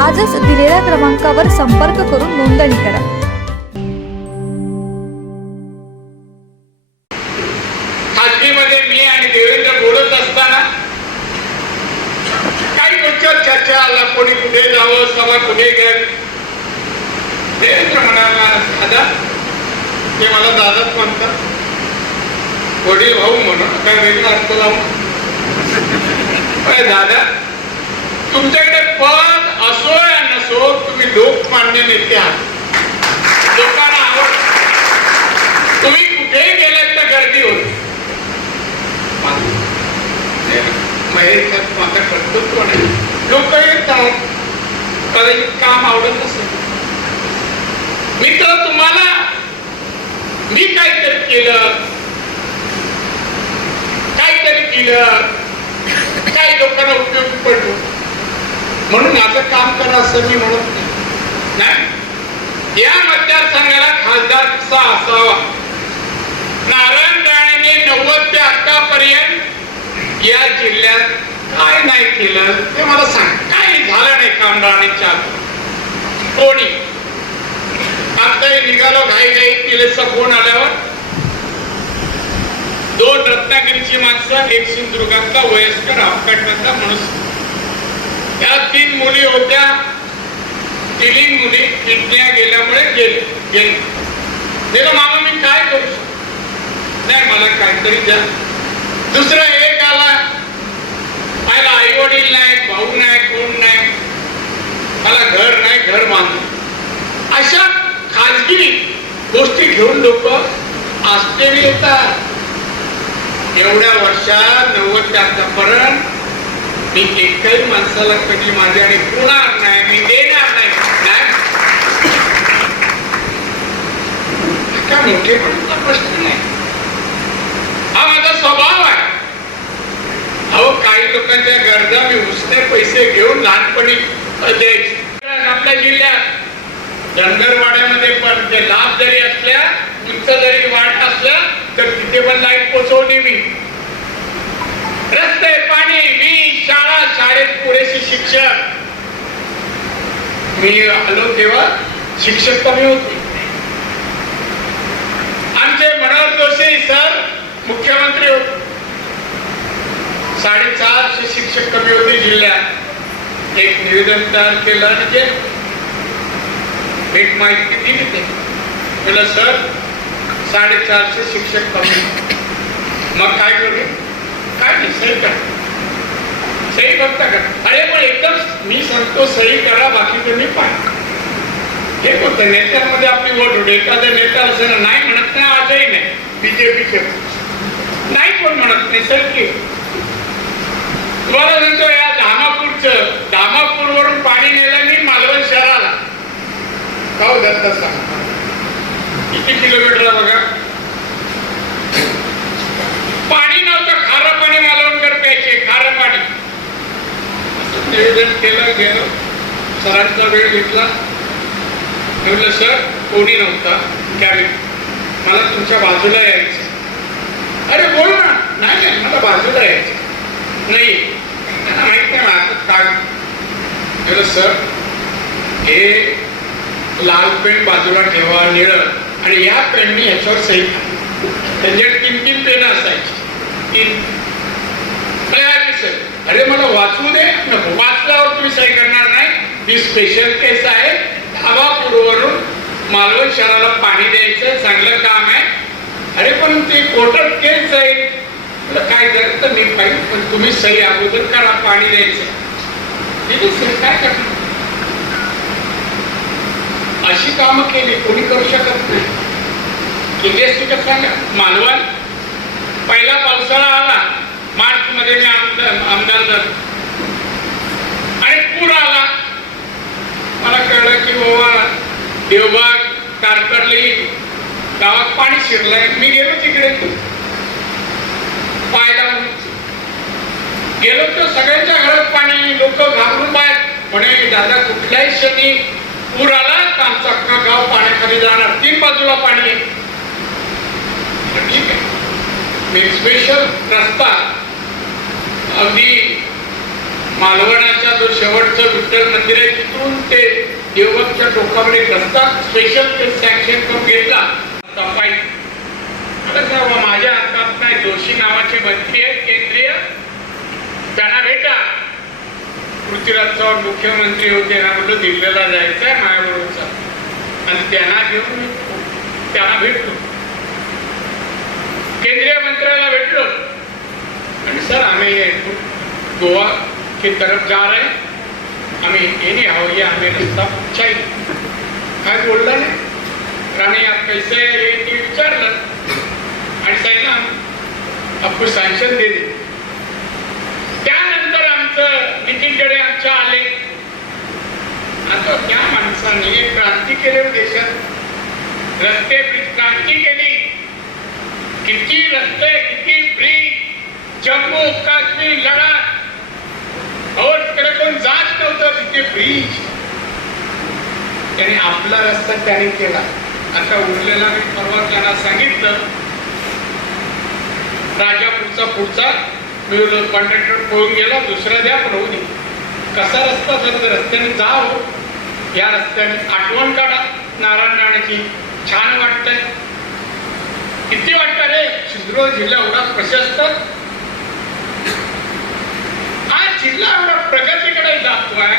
आजच दिलेल्या क्रमांकावर संपर्क करून नोंदणी करा. खाजगीमध्ये मी आणि देवेंद्र बोलत असताना काही गोष्टीवर चर्चा आला कोणी कुठे जावं सभा कुठे घ्या देवेंद्र म्हणाला दादा ते मला दादाच म्हणतात. वडील भाऊ म्हणून काय वेगळा अर्थ लावून अरे दादा तुमच्याकडे पद असो या नसो तुम्ही लोकमान्य नेते आहात. लोकांना आवड तुम्ही कुठेही गेलात तर गर्दी होती. माझं कर्तृत्व नाही लोक येतात कदाचित काम आवडत असेल. मित्र तुम्हाला मी काहीतरी केलं. काहीतरी केलं काही लोकांना उपयोगी पडलो म्हणून आता काम करा असं मी म्हणत नाही. या मतदारसंघाला खासदार कसा असावा. नारायण राणेने नव्वद ते आतापर्यंत या जिल्ह्यात काय नाही केलं ते मला सांग. काय झालं नाही काम राणेच्या कोणी? आता निघालो घाई घाई तिलेचा फोन आल्यावर? दोन रत्नागिरीची माणसं एक सिंधुदुर्गातला वयस्कर अपघातातला मनुष्य या तीन मुली होत्या. तिन्ही मुली किडन्या गेल्यामुळे गेले. गेले. गेलं मला मी काय करू शकतो? नाही मला काहीतरी द्या. दुसरा एक आला. मला आई वडील नाही भाऊ नाही कोण नाही. मला घर नाही घर बांध अशा खाजगी गोष्टी घेऊन लोक आश्चर्य येतात एवढ्या वर्षात नव्वद ते मी एकही माणसाला कधी माझ्याने होणार नाही मी देणार नाही. का मोठेपणाचा प्रश्न नाही. हा माझा स्वभाव आहे. अहो काही लोकांच्या गरजा मी उसने पैसे घेऊन लहानपणी द्यायचे आपल्या जिल्ह्यात धनगरवाड्यामध्ये पण ते लाभ जरी असल्या उंच जरी वाढ असल्या तर तिथे पण लाइट पोचवली मी. रस्ते पाणी शाळेत पुरेशी शिक्षक. मी आलो तेव्हा शिक्षक कमी होते आमचे मनोहर जोशी सर मुख्यमंत्री होते. साडेचारशे शिक्षक कमी होते जिल्ह्यात. एक निवेदन तयार केलं आणि एक माहिती दिली ते. म्हटलं सर साडेचारशे शिक्षक कमी. मग काय करू? काय नाही सर काय? सही करता का? अरे पण एकदम मी सांगतो सही करा बाकी तुम्ही पाहा हे होतं नेत्यांमध्ये आपली वोट होते एखादा नेता असं नाही म्हणत नाही आजही नाही. बीजेपीचे नाही कोण म्हणत नाही सरकी. तुम्हाला सांगतो या धामापूरचं धामापूर वरून पाणी नेलं मी मालवण शहराला. का हो, दत्ता सांग? किती किलोमीटर बघा पाणी नव्हतं खारं पाणी मालवणकर प्यायचे खारं पाणी नियोजन केलं गेलं. सरांचा वेळ घेतला म्हटलं सर कोणी नव्हता कॅबिन. मला तुमच्या बाजूला यायचं. अरे बोल ना. नाही नाही मला बाजूला यायचं. नाही त्यांना माहीत नाही माझं काय. म्हटलं सर हे लाल पेन बाजूला ठेवा निळं. आणि या पेननी ह्याच्यावर सही त्यांच्याकडे तीन तीन पेन असायची. तीन. अरे मला वाचू दे. नको. वाचल्यावर तुम्ही सही करणार नाही. ही स्पेशल केस आहे. धाबापूरवरून मालवण शहराला पाणी द्यायचं. चांगलं काम आहे. अरे पण ते कोर्टात केस जाईल काय झालं तर मी पाहिजे पण तुम्ही सही अगोदर करा पाणी द्यायचं. ठीक आहे सर. काय करणार? अशी कामं केली कोणी करू शकत नाही. किती कसं का सांगा. मालवण पहिला पावसाळा आला. मध्ये मी आमदार झालो आणि पूर आला. मला कळलं की बाबा देवबाग तारकडली गावात पाणी शिरलंय. मी गेलो तिकडे. पाय गेलो तर सगळ्यांच्या घरात पाणी लोक घाबरून बाहेर. म्हणे दादा कुठल्याही क्षणी पूर आला तर आमचं अख्खा गाव पाण्याखाली जाणार. तीन बाजूला पाणी ठीक आहे. मी स्पेशल रस्ता अगदी मालवणाचा जो शेवटचं विठ्ठल मंदिर आहे तिथून ते देवबागच्या टोकावर रस्ता स्पेशल ते सॅक्शन करून घेतला. माझ्या हातात नाही जोशी नावाचे मंत्री आहेत केंद्रीय. त्यांना भेटा. पृथ्वीराज चव्हाण मुख्यमंत्री होते ना म्हटलं दिल्लीला जायचं आहे आणि त्यांना घेऊन त्यांना भेटलो. केंद्रीय मंत्र्याला भेटलो. आणि सर અમે ગોવા की तरफ जा रहे हैं। हमें ये नहीं हो ये हमें रास्ता चाहिए। काय बोलला नाही राणे आप कैसे आहे हे ते विचारलं आणि सांगितलं "हम आपको सँक्शन दे त्यानंतर आमचं नितीनकडे आमच्या आले। आता त्या माणसाने क्रांती केली हो देशात। रस्ते ब्रिज क्रांती केली। किती रस्ते किती ब्रिज जम्मू काश्मीर लडाख अहो तिकडे कोण जात नव्हतं तिथे ब्रिज. त्याने आपला रस्ता त्याने केला. आता उरलेला मी परवा त्यांना सांगितलं. राजापूरचा पुढचा मी कॉन्ट्रॅक्टर पळून गेला दुसरा द्या पण होऊ दे. कसा रस्ता झाला रस्त्याने जा हो. या रस्त्याने आठवण काढा. नारायण राणेची. छान वाटतंय. किती वाटतं रे? सिंधुदुर्ग जिल्हा एवढा प्रशस्त. हा जिल्हा एवढा प्रगतीकडे जातोय.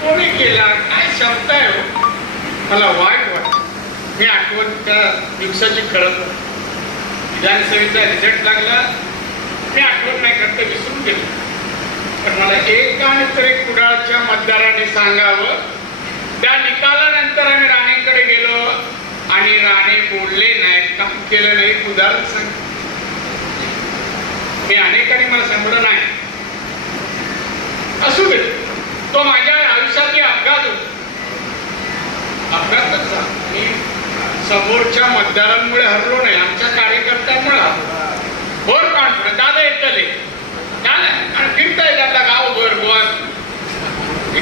कोणी केला काय शब्द आहे हो? मला वाईट वाटत. मी आठवण त्या दिवसाची कळत विधानसभेचा रिझल्ट लागला. मी आठवण नाही करत विसरून गेलो. पण मला एक आणि एक कुडाळच्या मतदारांनी सांगावं. त्या निकालानंतर आम्ही राणेकडे गेलो. आणि राणे बोलले नाहीत काम केलं नाही उदाहरण सांग. मी अनेकांनी मला सांगितलं नाही. असू दे. तो माझ्या आयुष्यातली अपघात अपघातच मी समोरच्या मतदारांमुळे हरलो नाही आमच्या कार्यकर्त्यांमुळे भर कॉन्फिडन्स दादा येतले दादा आणि फिरता येत आता गाव भर गोवा.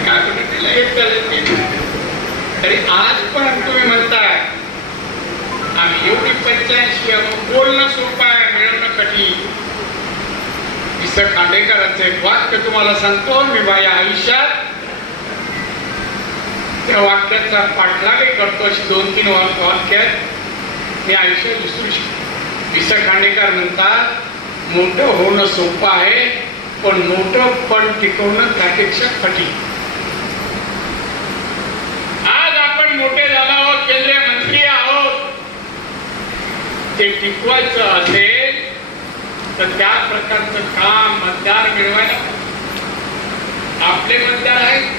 काय म्हणतो येतले तरी आज पण तुम्ही म्हणताय आम्ही एवढी पंच्याऐंशी आहोत बोलणं सोपं आहे मिळवणं कठीण. विसर खांडेकरांचं एक वाक्य तुम्हाला सांगतो मी माझ्या आयुष्यात त्या वाक्याचा पाठलागही करतो अशी दोन तीन वाक- वाक्य आहेत. मी आयुष्य विसरू शकतो. विसर खांडेकर म्हणतात मोठं होणं सोपं आहे पण मोठं पण टिकवणं त्यापेक्षा कठीण. आज आपण मोठे झाला आहोत केंद्रीय मंत्री आहोत. ते टिकवायचं असेल तर त्या प्रकारचं काम मतदार मिळवायला आपले मतदार आहेत.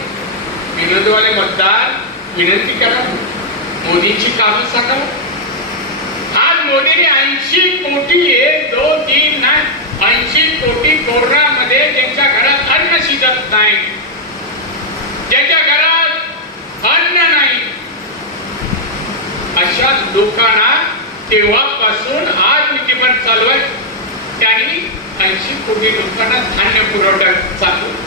विनोदवाले मतदार विनंती करा. मोदींची कामं सांगा. आज मोदीने ऐंशी कोटी एक दोन तीन नाही ऐंशी कोटी कोरोनामध्ये ज्यांच्या घरात अन्न शिजत नाही ज्यांच्या घरात अन्न नाही अशा लोकांना तेव्हापासून आज मी जीवन चालवायचं त्यांनी ऐंशी कोटी लोकांना धान्य पुरवठा चालू.